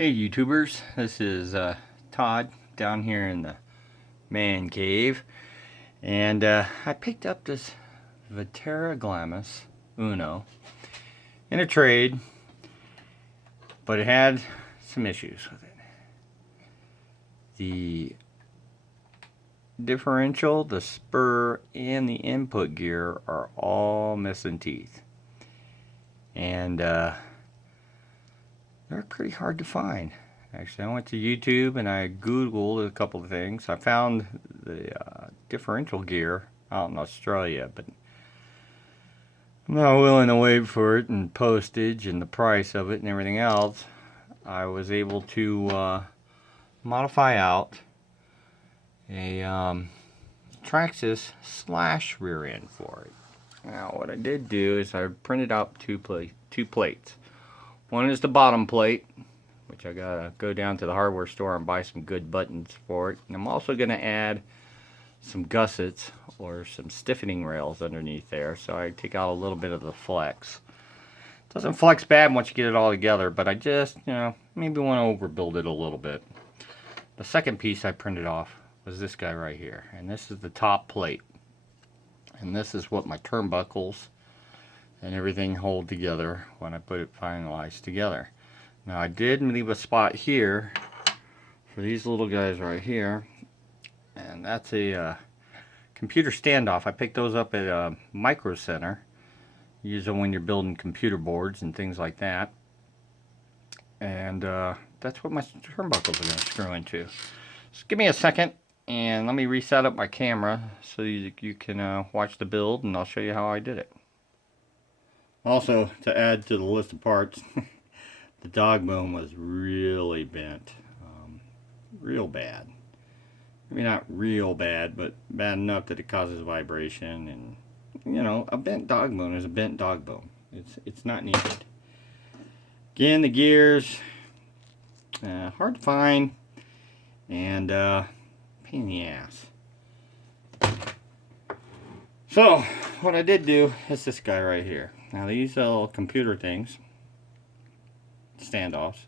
Hey YouTubers, this is Todd down here in the man cave, and I picked up this Vaterra Glamis Uno in a trade, but it had some issues with it. The differential, the spur, and the input gear are all missing teeth, and they're pretty hard to find. Actually, I went to YouTube and I Googled a couple of things. I found the differential gear out in Australia, but I'm not willing to wait for it and postage and the price of it and everything else. I was able to modify out a Traxxas slash rear end for it. Now, what I did do is I printed out two plates. One is the bottom plate, which I gotta go down to the hardware store and buy some good buttons for it. And I'm also gonna add some gussets or some stiffening rails underneath there, so I take out a little bit of the flex. It doesn't flex bad once you get it all together, but I just, maybe want to overbuild it a little bit. The second piece I printed off was this guy right here, and this is the top plate. And this is what my turnbuckles and everything hold together when I put it finalized together. Now I did leave a spot here for these little guys right here, and that's a computer standoff. I picked those up at a Micro Center. Use them when you're building computer boards and things like that. And that's what my turnbuckles are going to screw into. Just give me a second and let me reset up my camera so you can watch the build, and I'll show you how I did it. Also, to add to the list of parts, the dog bone was really bent, real bad. Maybe not real bad, but bad enough that it causes vibration. And a bent dog bone is a bent dog bone. It's not needed. Again, the gears, hard to find, and pain in the ass. So, what I did do is this guy right here. Now these little computer things, standoffs,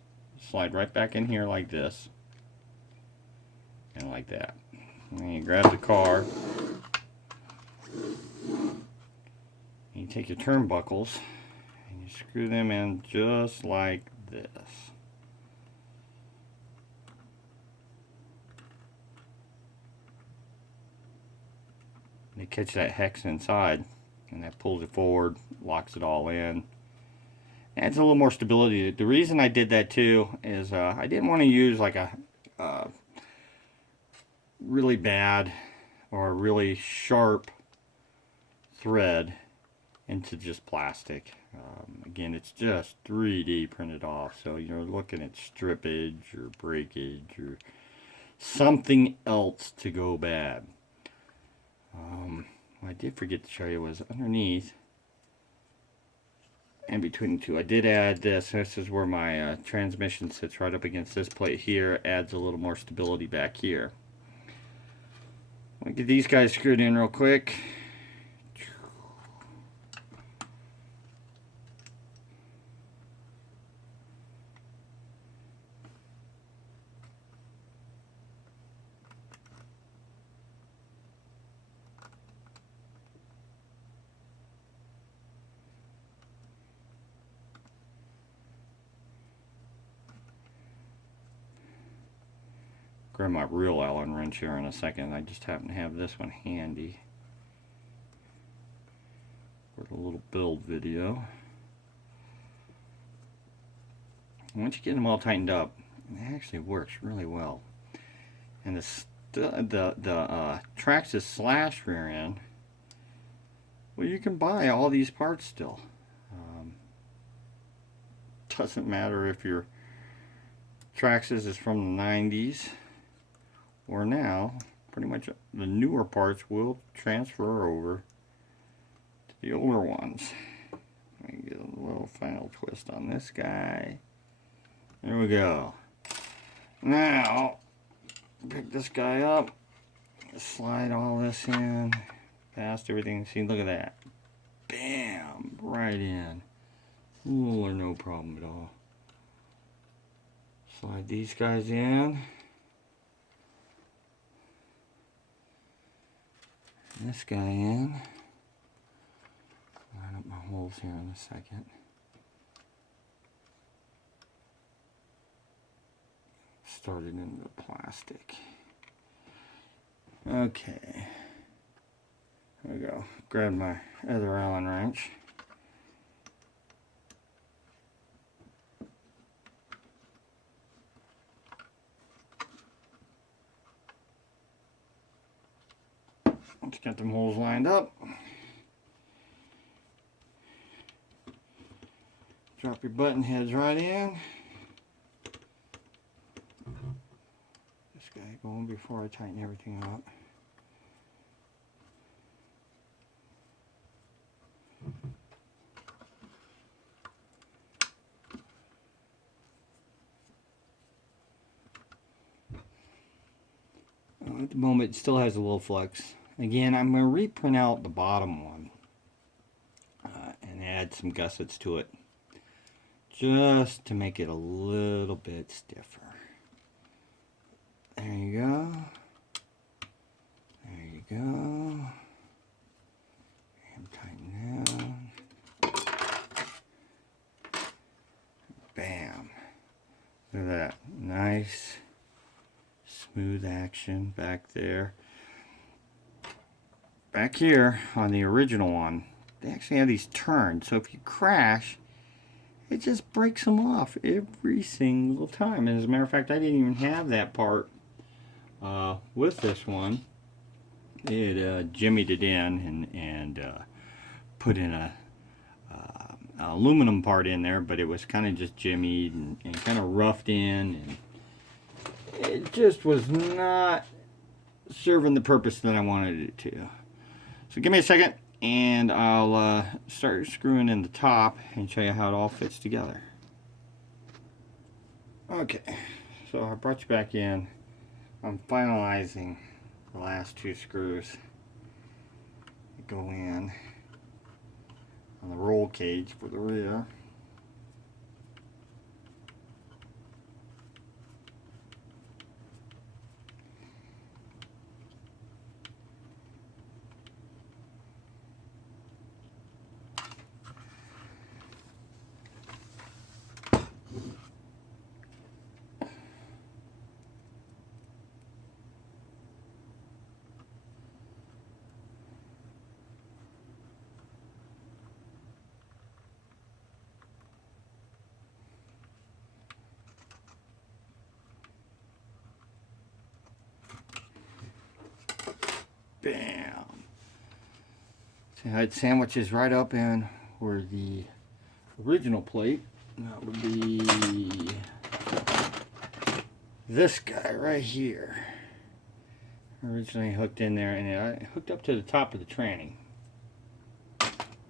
slide right back in here like this, and like that. And then you grab the car, and you take your turnbuckles, and you screw them in just like this. They catch that hex inside, and that pulls it forward, locks it all in. Adds a little more stability. The reason I did that too is I didn't want to use like a really bad or really sharp thread into just plastic. Again, it's just 3D printed off, so you're looking at strippage or breakage or something else to go bad. What I did forget to show you was underneath and between the two, I did add this. This is where my transmission sits, right up against this plate here. Adds a little more stability back here. I'll get these guys screwed in real quick. Grab my real Allen wrench here in a second. I just happen to have this one handy for the little build video. Once you get them all tightened up, it actually works really well. And the Traxxas slash rear end, well, you can buy all these parts still. Doesn't matter if your Traxxas is from the 90s or now. Pretty much the newer parts will transfer over to the older ones. Let me get a little final twist on this guy. There we go. Now, pick this guy up, slide all this in, past everything. See, look at that. Bam! Right in. Ooh, no problem at all. Slide these guys in. This guy in. Line up my holes here in a second. Started into the plastic. Okay. There we go. Grab my other Allen wrench. Let's get them holes lined up. Drop your button heads right in. This guy going before I tighten everything up. At the moment it still has a little flex. Again, I'm going to reprint out the bottom one and add some gussets to it just to make it a little bit stiffer. There you go. There you go. And tighten down. Bam. Look at that. Nice smooth action back there. Back here on the original one, they actually have these turns, so if you crash, it just breaks them off every single time. And as a matter of fact, I didn't even have that part with this one. It jimmied it in and put in a aluminum part in there, but it was kind of just jimmied and kind of roughed in, and it just was not serving the purpose that I wanted it to. So give me a second and I'll start screwing in the top and show you how it all fits together. Okay, so I brought you back in. I'm finalizing the last two screws that go in on the roll cage for the rear. Bam. See how it sandwiches right up in where the original plate, that would be this guy right here. Originally hooked in there, and it hooked up to the top of the tranny,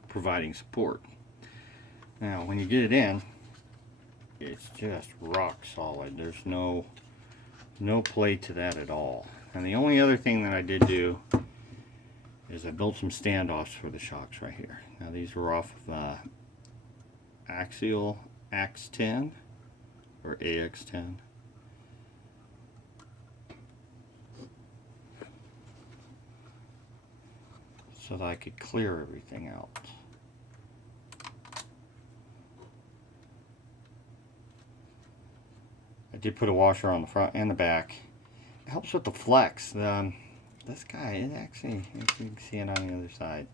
providing support. Now when you get it in, it's just rock solid. There's no play to that at all. And the only other thing that I did do is I built some standoffs for the shocks right here. Now these were off of Axial X10 or AX10. So that I could clear everything out. I did put a washer on the front and the back. It helps with the flex. This guy, it actually, if you can see it on the other side,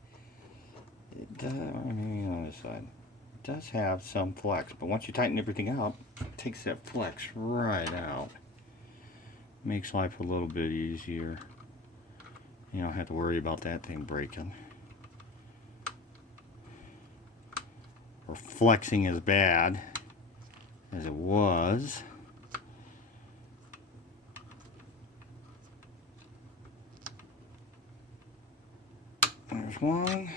it does, or maybe on this side, it does have some flex, but once you tighten everything up, it takes that flex right out. Makes life a little bit easier. You don't have to worry about that thing breaking or flexing as bad as it was. There's one.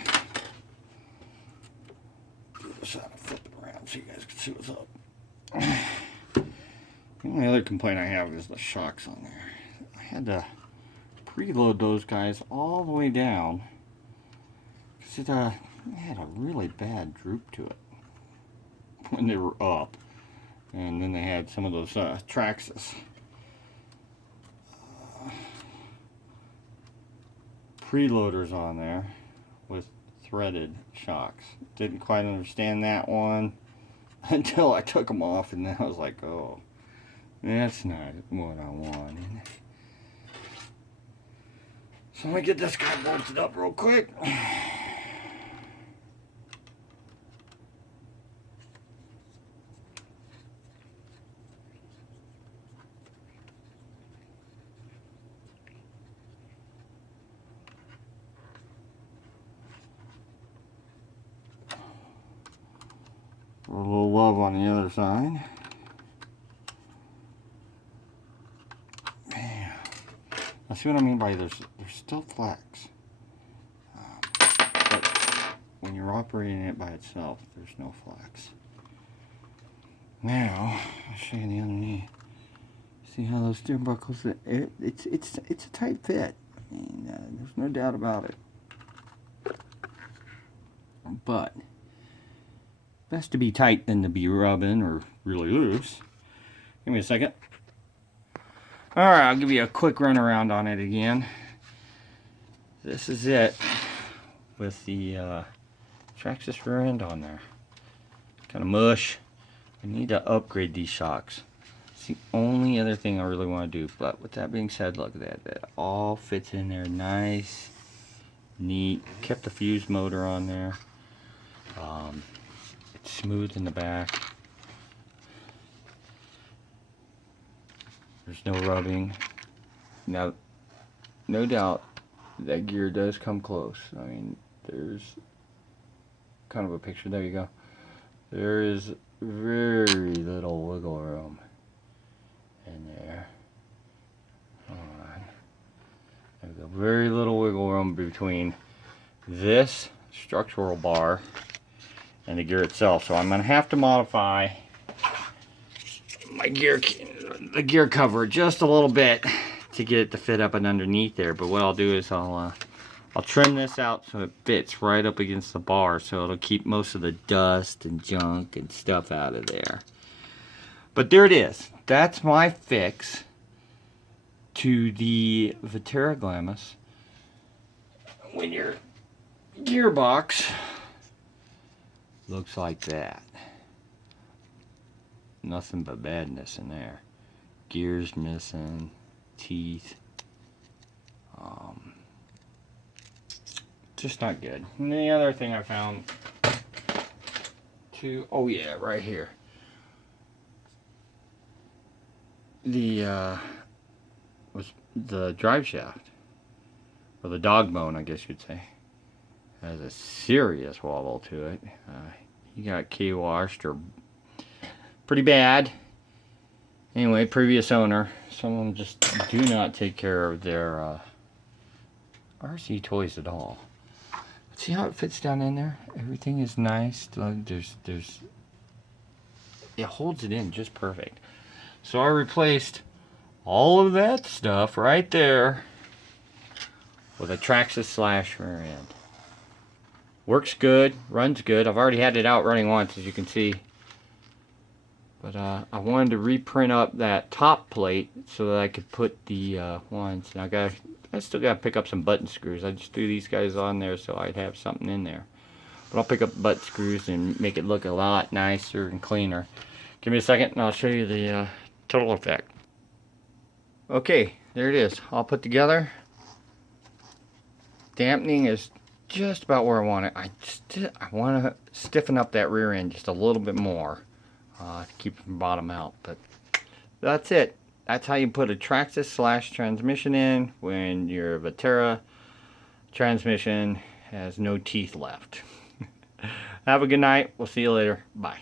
Do this side and flip it around so you guys can see what's up. The only other complaint I have is the shocks on there. I had to preload those guys all the way down because it had a really bad droop to it when they were up. And then they had some of those Traxxas preloaders on there with threaded shocks. Didn't quite understand that one until I took them off, and then I was like, oh, that's not what I wanted. So let me get this guy bolted up real quick. A little love on the other side. Man, now see what I mean by there's still flex, but when you're operating it by itself, there's no flex. Now I'll show you the underneath. See how those steering buckles? It's a tight fit. I mean, there's no doubt about it. But best to be tight than to be rubbing or really loose. Give me a second. Alright, I'll give you a quick run around on it again. This is it with the Traxxas rear end on there. Kind of mush. I need to upgrade these shocks. It's the only other thing I really want to do. But with that being said, look at that. That all fits in there nice, neat. Kept the fuse motor on there. It's smooth in the back. There's no rubbing. Now, no doubt that gear does come close. I mean, there's kind of a picture. There you go. There is very little wiggle room in there. Hold on. There's a very little wiggle room between this structural bar and the gear itself. So I'm going to have to modify my the gear cover just a little bit to get it to fit up and underneath there. But what I'll do is I'll trim this out so it fits right up against the bar, so it'll keep most of the dust and junk and stuff out of there. But there it is. That's my fix to the Vaterra Glamis when your gearbox looks like that. Nothing but badness in there. Gears missing, teeth. Just not good. And the other thing I found too, oh yeah, right here. Was the drive shaft, or the dog bone, I guess you'd say, has a serious wobble to it. He got K-washed or pretty bad. Anyway, previous owner. Some of them just do not take care of their RC toys at all. See how it fits down in there? Everything is nice. It holds it in just perfect. So I replaced all of that stuff right there with a Traxxas / rear end. Works good, runs good. I've already had it out running once, as you can see. But I wanted to reprint up that top plate so that I could put the ones. And I still got to pick up some button screws. I just threw these guys on there so I'd have something in there. But I'll pick up button screws and make it look a lot nicer and cleaner. Give me a second and I'll show you the total effect. Okay, there it is, all put together. Dampening is just about where I want it. I want to stiffen up that rear end just a little bit more to keep it from bottom out. But that's it. That's how you put a Traxxas / transmission in when your Vaterra transmission has no teeth left. Have a good night. We'll see you later. Bye.